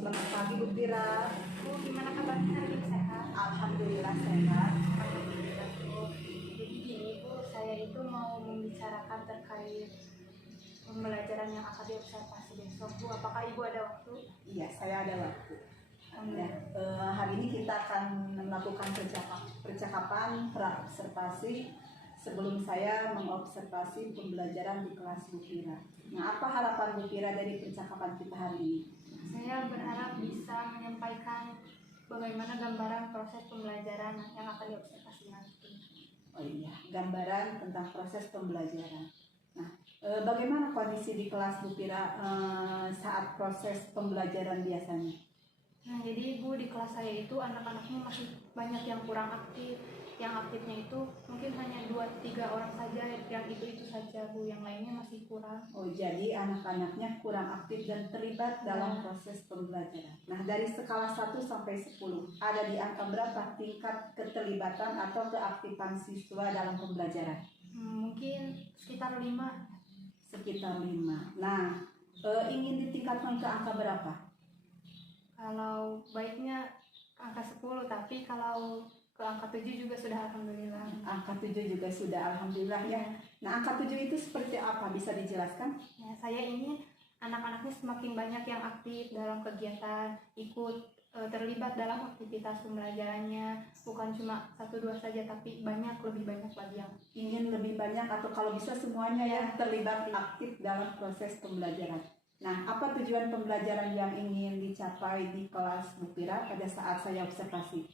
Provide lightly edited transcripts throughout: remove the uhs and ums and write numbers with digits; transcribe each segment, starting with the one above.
Selamat pagi Bu Pira. Bu, gimana kabarnya hari ini, sehat? Alhamdulillah sehat. Alhamdulillah, Bu. Jadi gini Bu, saya itu mau membicarakan terkait pembelajaran yang akan diobservasi besok Bu. Apakah Ibu ada waktu? Iya, saya ada waktu. Ya, Alhamdulillah. hari ini kita akan melakukan percakapan praobservasi sebelum saya mengobservasi pembelajaran di kelas Bu Pira. Nah, apa harapan Bu Pira dari percakapan kita hari ini? Saya berharap bisa menyampaikan bagaimana gambaran proses pembelajaran yang akan diobservasi nanti. Oh iya, gambaran tentang proses pembelajaran. Nah, bagaimana kondisi di kelas Bu Pira saat proses pembelajaran biasanya? Nah, jadi Bu, di kelas saya itu anak-anaknya masih banyak yang kurang aktif. Yang aktifnya itu mungkin hanya 2-3 orang saja, yang itu saja Bu, yang lainnya masih kurang. Oh, jadi anak-anaknya kurang aktif dan terlibat dalam proses pembelajaran. Nah, dari skala 1 sampai 10, ada di angka berapa tingkat keterlibatan atau keaktifan siswa dalam pembelajaran? Mungkin sekitar 5. Sekitar 5. Nah, ingin ditingkatkan ke angka berapa? Kalau baiknya angka 10, tapi kalau ke angka 7 juga sudah alhamdulillah. Angka 7 juga sudah alhamdulillah ya. Nah, angka 7 itu seperti apa? Bisa dijelaskan? Ya, saya ingin anak-anaknya semakin banyak yang aktif dalam kegiatan, ikut terlibat dalam aktivitas pembelajarannya, bukan cuma 1-2 saja, tapi lebih banyak lagi yang Ingin lebih banyak atau kalau bisa semuanya yang terlibat aktif dalam proses pembelajaran. Nah, apa tujuan pembelajaran yang ingin dicapai di kelas Bu Pira pada saat saya observasi?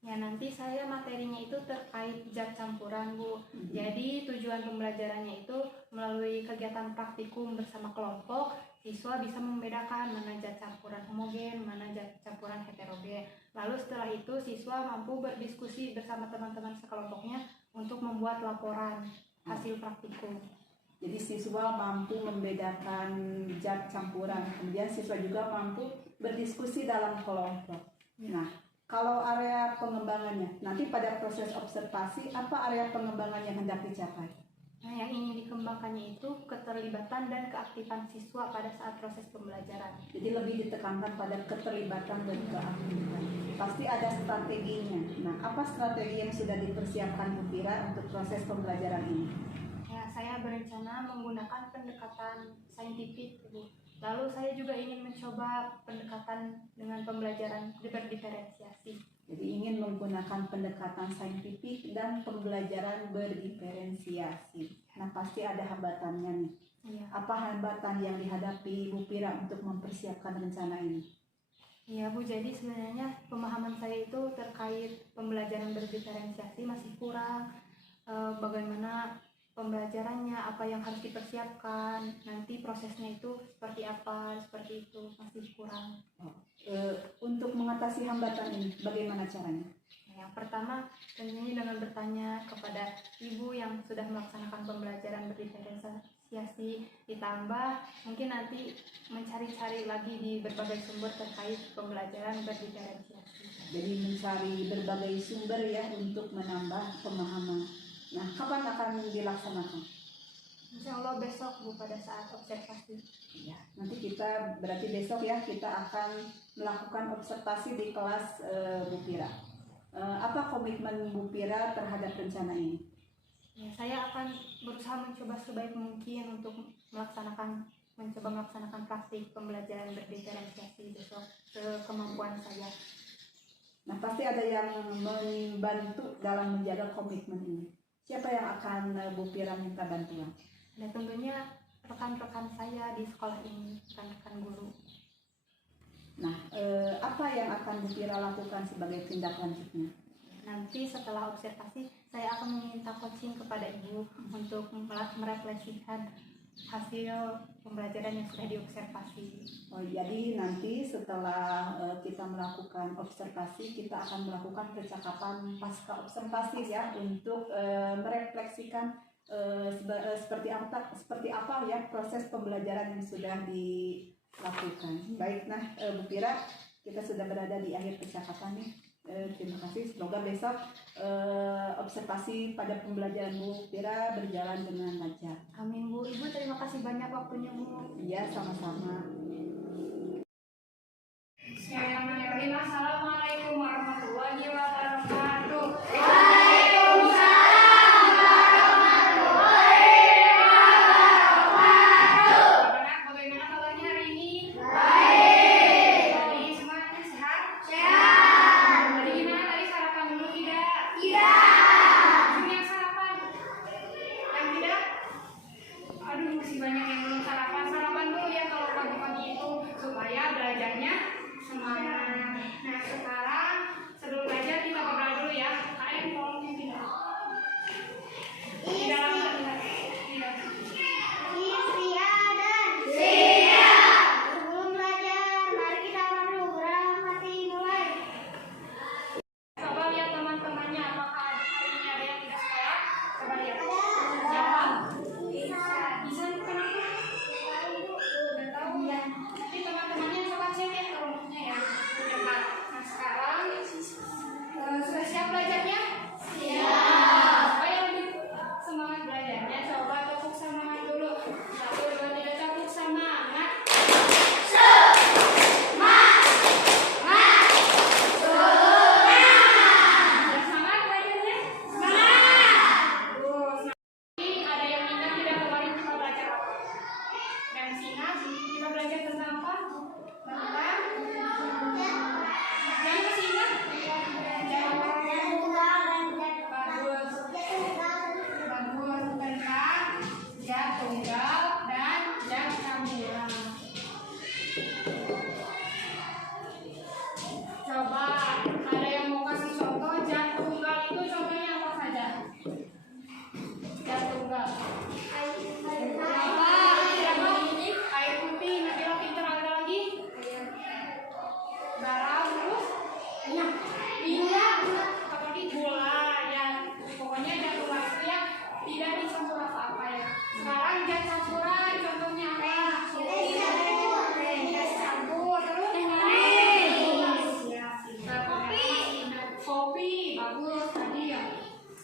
Ya, nanti saya materinya itu terkait zat campuran Bu. Jadi tujuan pembelajarannya itu melalui kegiatan praktikum bersama kelompok, siswa bisa membedakan mana zat campuran homogen, mana zat campuran heterogen. Lalu setelah itu siswa mampu berdiskusi bersama teman-teman sekelompoknya untuk membuat laporan hasil praktikum. Jadi siswa mampu membedakan zat campuran, kemudian siswa juga mampu berdiskusi dalam kelompok. Nah, kalau area pengembangannya, nanti pada proses observasi, apa area pengembangan yang hendak dicapai? Nah, yang ingin dikembangkannya itu keterlibatan dan keaktifan siswa pada saat proses pembelajaran. Jadi lebih ditekankan pada keterlibatan dan keaktifan. Pasti ada strateginya. Nah, apa strategi yang sudah dipersiapkan Bu Pira untuk proses pembelajaran ini? Ya, saya berencana menggunakan pendekatan saintifik, Bu. Lalu saya juga ingin mencoba pendekatan dengan pembelajaran berdiferensiasi. Jadi ingin menggunakan pendekatan saintifik dan pembelajaran berdiferensiasi. Nah, pasti ada hambatannya nih. Iya. Apa hambatan yang dihadapi Bu Pira untuk mempersiapkan rencana ini? Iya Bu, jadi sebenarnya pemahaman saya itu terkait pembelajaran berdiferensiasi masih kurang. Bagaimana pembelajarannya, apa yang harus dipersiapkan, nanti prosesnya itu seperti apa, seperti itu masih kurang. Untuk mengatasi hambatan ini, bagaimana caranya? Yang pertama, tentunya dengan bertanya kepada ibu yang sudah melaksanakan pembelajaran berdiferensiasi, ditambah mungkin nanti mencari-cari lagi di berbagai sumber terkait pembelajaran berdiferensiasi. Jadi mencari berbagai sumber ya untuk menambah pemahaman. Nah, kapan akan dilaksanakan? Insya Allah besok Bu, pada saat observasi. Ya, nanti kita berarti besok ya kita akan melakukan observasi di kelas Bu Pira. Apa komitmen Bu Pira terhadap rencana ini? Ya, saya akan berusaha mencoba sebaik mungkin untuk mencoba melaksanakan praktik pembelajaran berdiferensiasi besok sekemampuan saya. Nah, pasti ada yang membantu dalam menjaga komitmen ini. Siapa yang akan Bu Pira minta bantuan? Dan tentunya rekan-rekan saya di sekolah ini, rekan-rekan guru. Nah, apa yang akan Bu Pira lakukan sebagai tindak lanjutnya? Nanti setelah observasi, saya akan meminta coaching kepada ibu untuk merefleksikan hasil pembelajaran yang sudah diobservasi. Oh, jadi nanti setelah kita melakukan observasi, kita akan melakukan percakapan pasca observasi ya untuk merefleksikan seperti apa ya proses pembelajaran yang sudah dilakukan. Baik, nah Bu Pira, kita sudah berada di akhir percakapan nih. Terima kasih. Semoga besok observasi pada pembelajaran Bu Pira berjalan dengan lancar. Amin Bu. Ibu terima kasih banyak waktunya Bu. Iya, sama-sama. Yang sarapan? Yang tidak? Aduh, masih banyak yang belum sarapan. Sarapan dulu ya kalau pagi-pagi itu supaya belajarnya semangat. Nah, sekarang sebelum belajar kita berdoa dulu ya. Kalian tolong tidak? Di dalam tidak. Coba lihat teman-temannya, apakah hari ini ada yang tidak sekolah? Coba lihat. Siapa? Bisa kenapa? Udah tahu ya. Nanti teman-temannya coba cek ya ke rumahnya ya. Dekat. Nah sekarang sudah siap belajarnya? Siap. Supaya lebih semangat belajarnya, coba tepuk semangat dulu. 1, 2, 3, tepuk semangat. Sudah semangat belajarnya? Terus, ini ada yang ingat tidak kemarin kita belajar apa? Dan ingat kita belajar tentang apa? Yang masih ingat? Bagus. Bagus. Tentang jat tunggal dan jat campuran. Coba ada yang mau kasih contoh jat tunggal itu contohnya apa saja? Jat tunggal. Air putih, Nabila pintar, ada lagi? Garam, terus? Minyak, apalagi gula, ya. Pokoknya jat tunggal itu ya tidak dicampur apa-apa ya. Sekarang jat campuran, contohnya apa? Es campur, terus? Kopi, bagus tadi ya.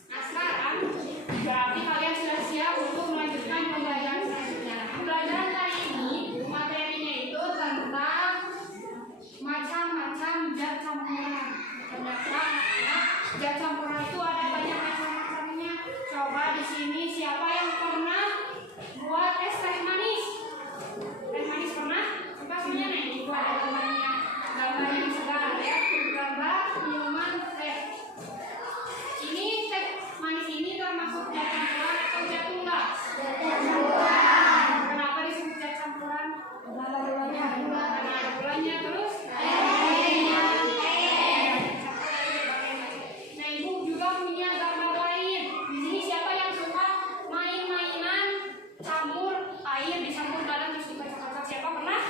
Nah sekarang berarti kalian sudah siap untuk melanjutkan pembelajaran selanjutnya. Pembelajaran hari ini materinya itu tentang macam-macam zat campuran. Ternyata zat campuran itu ada banyak macam-macamnya. Coba di sini siapa yang pernah buat es teh manis? Teh manis pernah? Coba semuanya nih itu ada gambarnya. Gambar yang segar ya. Gambar minuman teh. Ini teh manis ini termasuk zat campuran atau zat tunggal? Kenapa disebut zat campuran? Karena ada gulanya terus. Nah ibu juga punya gambar lain. Di sini siapa yang suka main-mainan campur air dicampur garam terus dikocok-kocok? Siapa pernah?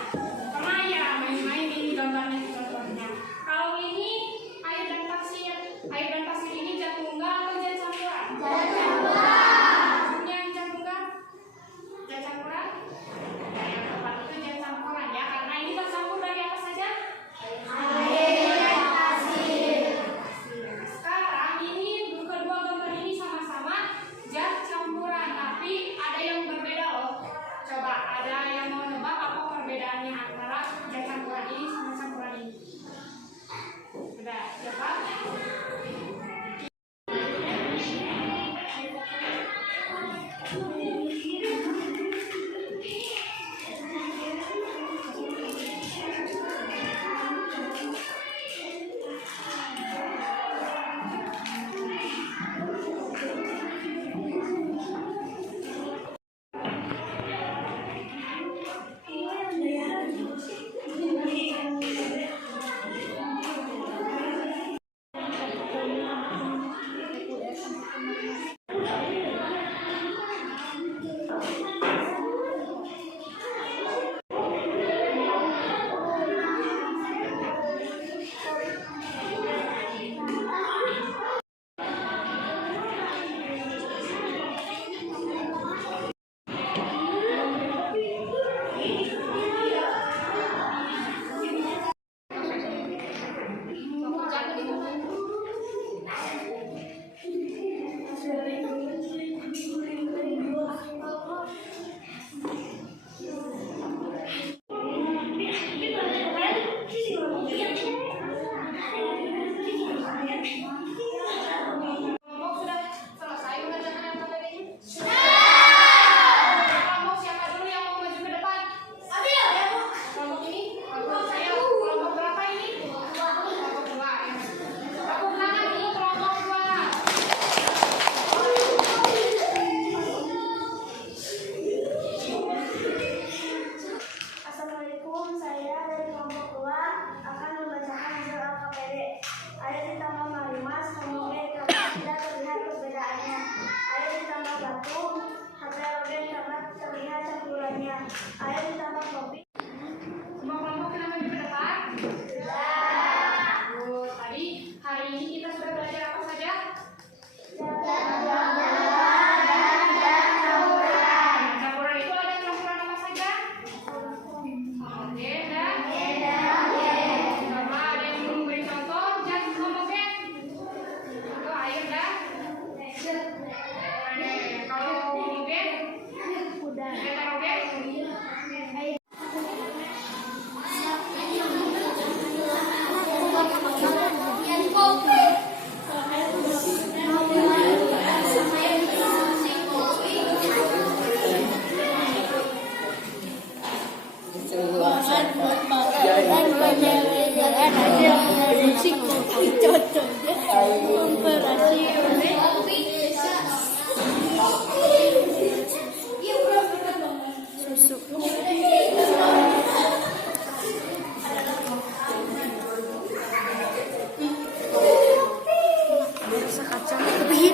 Pernah ya main-main ini gambarnya contohnya. Kalau ini air dan pasir. Air dan pasir ini zat tunggal atau zat campuran? Punya zat tunggal? Zat campuran? Nah, yang tepat itu zat campuran ya, karena ini tercampur dari apa saja? Sekarang ini kedua gambar ini sama-sama zat campuran, tapi ada yang berbeda loh. Coba ada yang mau nebak apa perbedaannya antara zat campuran ini sama campuran ini? Udah, coba.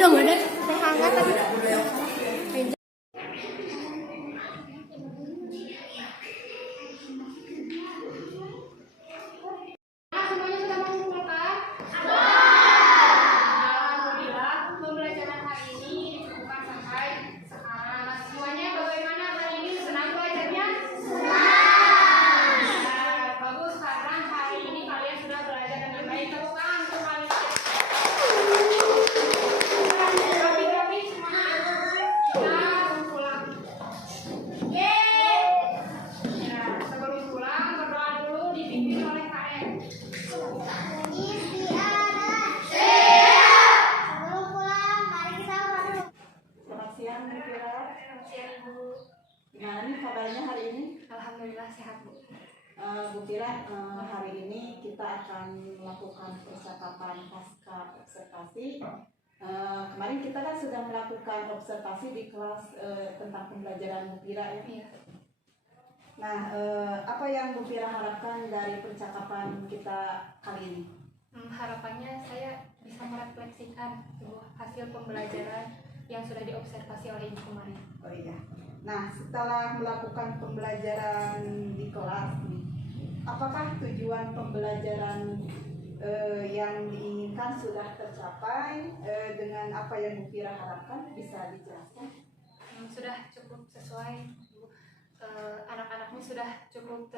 dong ada teh hangat tapi Semuanya sudah mengumpulkan? Alhamdulillah, pembelajaran hari ini dicukupkan sampai sekarang. Nah, semuanya bagaimana hari ini? Senang belajarnya? Nah, bagus, karena hari ini kalian sudah belajar dengan baik. Tepuk tangan untuk kalian. Rapi-rapi semuanya. Kita pulang. Ya, sebelum pulang berdoa dulu dipimpin oleh KM. Selamat siang Bu Pira. Selamat siang, Ibu. Gimana nih kabarnya hari ini? Alhamdulillah sehat, Bu. Bu Pira, hari ini kita akan melakukan percakapan pasca observasi. Kemarin kita kan sudah melakukan observasi di kelas tentang pembelajaran Bu Pira ya. Iya. Nah, apa yang Bu Pira harapkan dari percakapan kita kali ini? Harapannya saya bisa merefleksikan hasil pembelajaran yang sudah diobservasi oleh Ibu kemarin. Oh iya. Nah, setelah melakukan pembelajaran di kelas nih, apakah tujuan pembelajaran yang diinginkan sudah tercapai dengan apa yang Bu Pira harapkan? Bisa dijelaskan? Sudah cukup sesuai, Bu. Anak-anaknya sudah cukup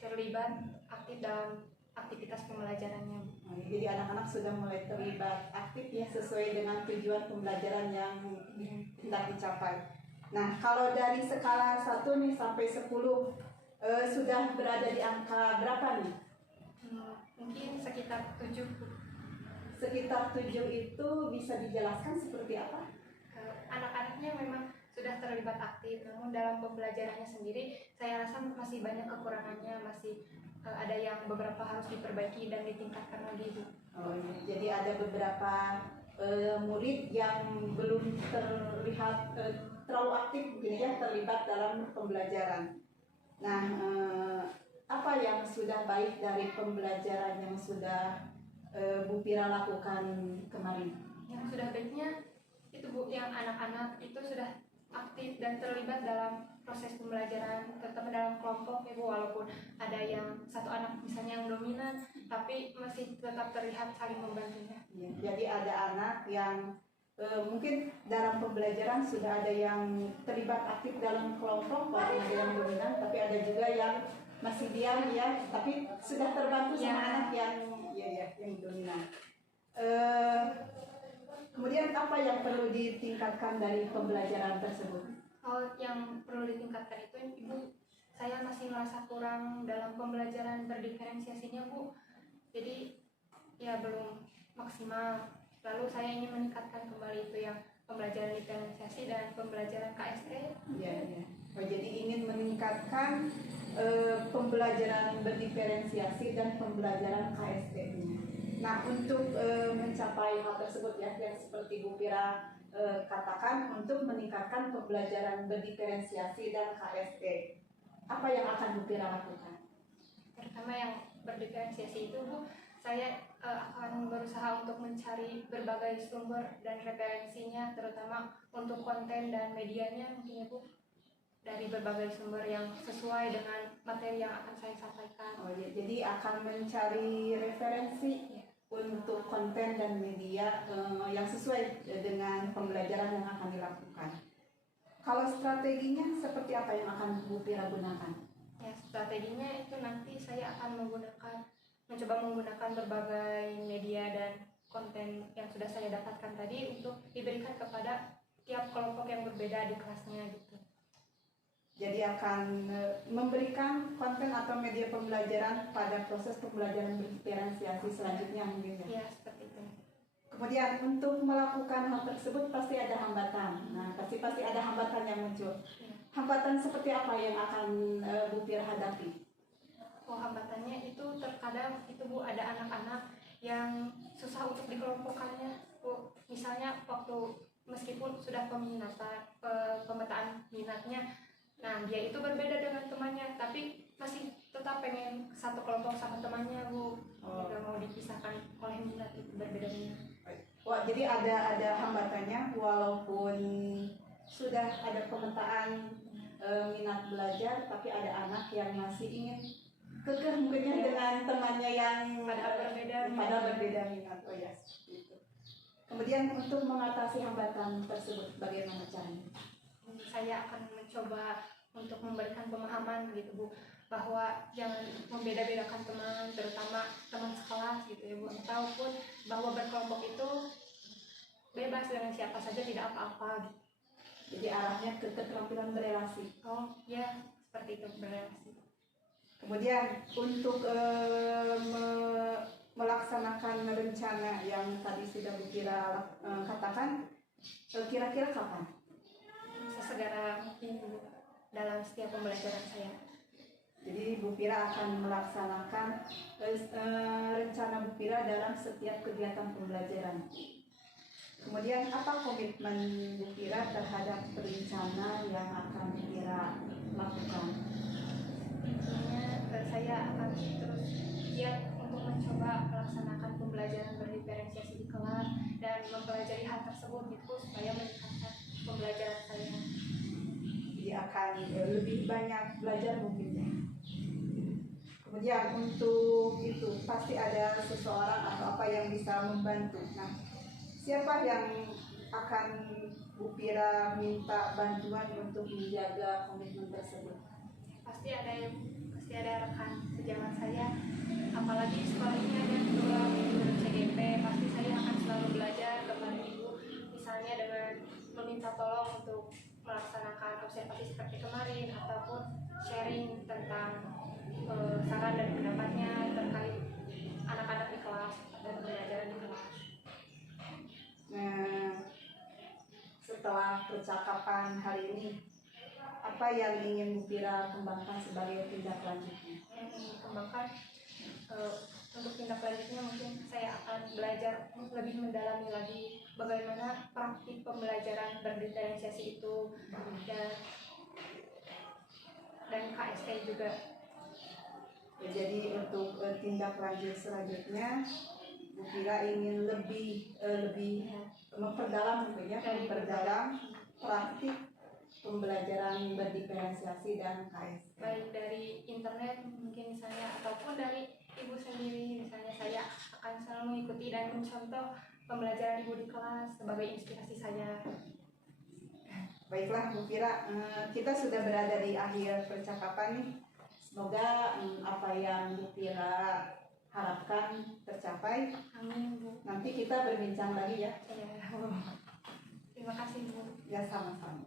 terlibat aktif dalam aktivitas pembelajarannya, Bu. Nah, jadi anak-anak sudah mulai terlibat aktif ya sesuai dengan tujuan pembelajaran yang hendak dicapai. Nah, kalau dari skala 1 nih sampai 10 sudah berada di angka berapa nih? Mungkin sekitar 7, Bu. Sekitar 7 itu bisa dijelaskan seperti apa? Anak-anaknya memang sudah terlibat aktif, namun dalam pembelajarannya sendiri saya rasa masih banyak kekurangannya, masih ada yang beberapa harus diperbaiki dan ditingkatkan lagi, Bu. Oh, iya. Jadi ada beberapa murid yang belum terlihat terlalu aktif begini ya, terlibat dalam pembelajaran. Nah, apa yang sudah baik dari pembelajaran yang sudah Bu Pira lakukan kemarin? Yang sudah baiknya itu, Bu, yang anak-anak itu sudah aktif dan terlibat dalam proses pembelajaran, terutama dalam kelompok ya, Bu. Walaupun ada yang satu anak misalnya yang dominan, tapi masih tetap terlihat saling membantunya. Ya, jadi ada anak yang mungkin dalam pembelajaran sudah ada yang terlibat aktif dalam kelompok, walaupun ada yang dominan, tapi ada juga yang masih diam ya, tapi sudah terbantu sama Ya. anak yang yang dominan. Kemudian apa yang perlu ditingkatkan dari pembelajaran tersebut? Oh, yang perlu ditingkatkan itu, Ibu, saya masih merasa kurang dalam pembelajaran berdiferensiasinya, Bu. Jadi ya belum maksimal. Lalu saya ingin meningkatkan kembali itu yang pembelajaran diferensiasi dan pembelajaran KSE. Ya. Oh, jadi ingin meningkatkan pembelajaran berdiferensiasi dan pembelajaran KSE-nya. Nah, untuk mencapai hal tersebut ya, yang seperti Bu Pira katakan, untuk meningkatkan pembelajaran berdiferensiasi dan KSE, apa yang akan Bu Pira lakukan? Terutama yang berdiferensiasi itu, Bu, saya akan berusaha untuk mencari berbagai sumber dan referensinya, terutama untuk konten dan medianya mungkin ya, Bu, dari berbagai sumber yang sesuai dengan materi yang akan saya sampaikan. Oh ya, jadi akan mencari referensi Ya. untuk konten dan media yang sesuai dengan pembelajaran yang akan dilakukan. Kalau strateginya seperti apa yang akan Bu Pira gunakan? Ya, strateginya itu nanti saya akan mencoba menggunakan berbagai media dan konten yang sudah saya dapatkan tadi untuk diberikan kepada tiap kelompok yang berbeda di kelasnya gitu. Jadi akan memberikan konten atau media pembelajaran pada proses pembelajaran berdiferensiasi selanjutnya mungkin ya. Ya, seperti itu. Kemudian untuk melakukan hal tersebut pasti ada hambatan. Nah, pasti ada hambatan yang muncul. Ya. Hambatan seperti apa yang akan Bu Pira hadapi? Oh, hambatannya itu terkadang itu, Bu, ada anak-anak yang susah untuk dikelompokkannya, Bu. Misalnya waktu meskipun sudah pemetaan minatnya, nah dia itu berbeda dengan temannya, tapi masih tetap pengen satu kelompok sama temannya, Bu. Nggak mau dipisahkan oleh minat itu berbeda minat. Wah, jadi ada hambatannya walaupun sudah ada pemetaan minat belajar, tapi ada anak yang masih ingin kekeh mungkinnya dengan temannya yang pada berbeda minat. Oh ya, seperti itu. Kemudian untuk mengatasi hambatan tersebut bagaimana caranya? Saya akan mencoba untuk memberikan pemahaman gitu Bu, bahwa jangan membeda-bedakan teman, terutama teman sekelas gitu ya Bu, ataupun bahwa berkelompok itu bebas dengan siapa saja, tidak apa-apa gitu. Jadi arahnya ke keterampilan berelasi. Oh ya, seperti itu, berelasi. Kemudian untuk melaksanakan rencana yang tadi sudah Bu Kira katakan, kira-kira kapan? Sesegera mungkin Bu, dalam setiap pembelajaran saya. Jadi Bu Pira akan melaksanakan rencana Bu Pira dalam setiap kegiatan pembelajaran. Kemudian apa komitmen Bu Pira terhadap rencana yang akan Bu Pira lakukan? Intinya saya akan terus giat untuk mencoba melaksanakan pembelajaran berdiferensiasi di kelas dan mempelajari hal tersebut gitu supaya meningkatkan pembelajaran saya. Jadi akan lebih banyak belajar mungkin ya. Kemudian untuk itu pasti ada seseorang atau apa yang bisa membantu. Nah, siapa yang akan Bu Pira minta bantuan untuk menjaga komitmen tersebut? Pasti ada rekan sejalan saya, apalagi sekolah ini ada ketua guru CGP, pasti saya akan selalu belajar kepada ibu, misalnya dengan meminta tolong untuk melaksanakan observasi seperti kemarin ataupun sharing tentang saran dan pendapatnya terkait anak-anak di kelas dan pembelajaran di kelas. Nah, setelah percakapan hari ini, apa yang ingin Bu Pira kembangkan sebagai tindak lanjutnya? Kembangkan untuk tindak lanjutnya mungkin saya akan belajar lebih mendalami lagi bagaimana praktik pembelajaran berdiferensiasi itu dan KST juga. Jadi untuk tindak lanjut selanjutnya, Bu Pira ingin lebih memperdalam praktik pembelajaran berdiferensiasi dan KS. Baik dari internet mungkin misalnya ataupun dari ibu sendiri, misalnya saya akan selalu mengikuti dan mencontoh pembelajaran ibu di kelas sebagai inspirasi saya. Baiklah Bu Pira, kita sudah berada di akhir percakapan nih. Semoga apa yang Bu Pira harapkan tercapai. Amin Bu. Nanti kita berbincang lagi ya. Ya. Terima kasih Bu. Ya sama-sama.